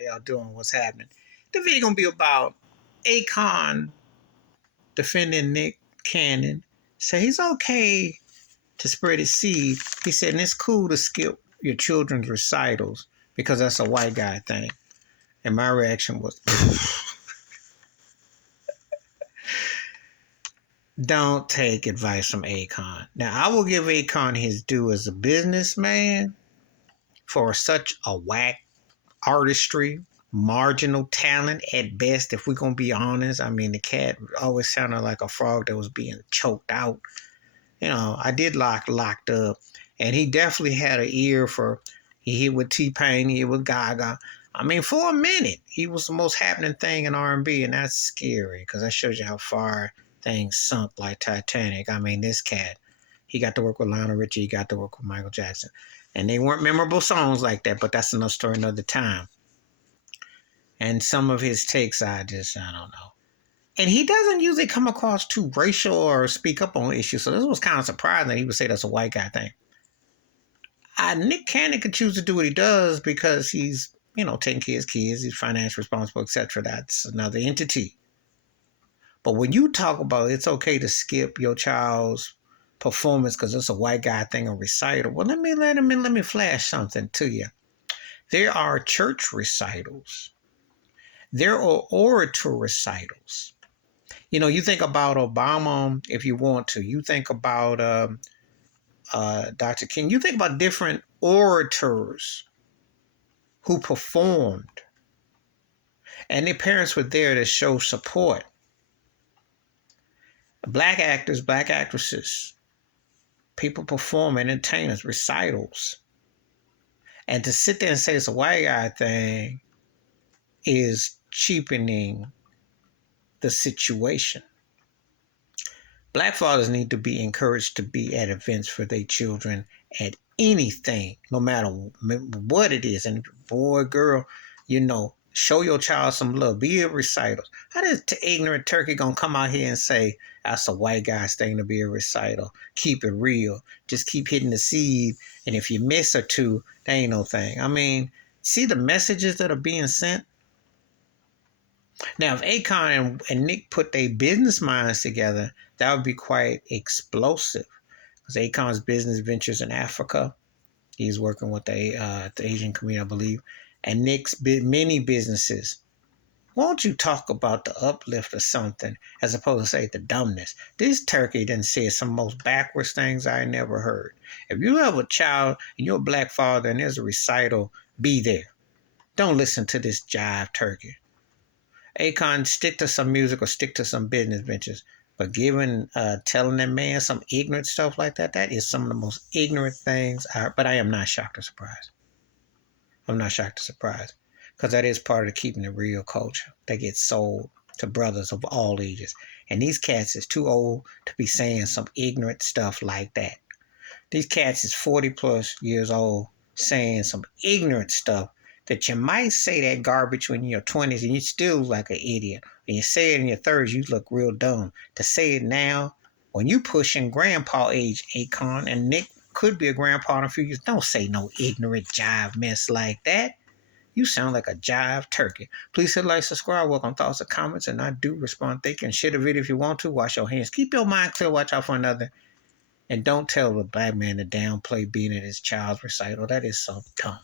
How y'all doing? What's happening? The video gonna be about Akon defending Nick Cannon. Say he's okay to spread his seed. He said, and it's cool to skip your children's recitals because that's a white guy thing. And my reaction was, don't take advice from Akon. Now, I will give Akon his due as a businessman for such a whack artistry, marginal talent at best, if we're going to be honest. I mean, the cat always sounded like a frog that was being choked out. You know, I did Locked Up, and he definitely had an ear for, he hit with T-Pain, he hit with Gaga. I mean, for a minute, he was the most happening thing in R&B, and that's scary because that shows you how far things sunk like Titanic. I mean, this cat, he got to work with Lionel Richie, he got to work with Michael Jackson. And they weren't memorable songs like that, but that's another story another time. And some of his takes, I don't know. And he doesn't usually come across too racial or speak up on issues. So this was kind of surprising that he would say that's a white guy thing. Nick Cannon could choose to do what he does because he's, taking care of his kids, he's financially responsible, etc. That's another entity. But when you talk about it's okay to skip your child's performance because it's a white guy thing, a recital, well, let me flash something to you. There are church recitals. There are orator recitals. You think about Obama, if you want to. You think about Dr. King. You think about different orators who performed. And their parents were there to show support. Black actors, black actresses, people perform, entertainers, recitals. And to sit there and say it's a white guy thing is cheapening the situation. Black fathers need to be encouraged to be at events for their children at anything, no matter what it is. And boy, girl, show your child some love. Be at recitals. How does ignorant turkey gonna come out here and say that's a white guy's thing to be a recital? Keep it real. Just keep hitting the seed. And if you miss or two, that ain't no thing. I mean, see the messages that are being sent? Now, if Akon and Nick put their business minds together, that would be quite explosive. Because Akon's business ventures in Africa, he's working with the Asian community, I believe, and Nick's many businesses. Won't you talk about the uplift or something as opposed to say the dumbness? This turkey done said some most backwards things I never heard. If you have a child and you're a black father and there's a recital, be there. Don't listen to this jive turkey. Akon, stick to some music or stick to some business ventures. But telling that man some ignorant stuff like that, that is some of the most ignorant things. But I am not shocked or surprised. I'm not shocked or surprised. Because that is part of keeping the real culture that gets sold to brothers of all ages. And these cats is too old to be saying some ignorant stuff like that. These cats is 40 plus years old saying some ignorant stuff that you might say that garbage when you're in your 20s and you still look like an idiot. When you say it in your 30s, you look real dumb. To say it now, when you pushing grandpa age, Akon, and Nick could be a grandpa in a few years, don't say no ignorant jive mess like that. You sound like a jive turkey. Please hit like, subscribe, welcome thoughts and comments, and I do respond. Thank you, and share the video if you want to. Wash your hands. Keep your mind clear. Watch out for another. And don't tell the black man to downplay being at his child's recital. That is so dumb.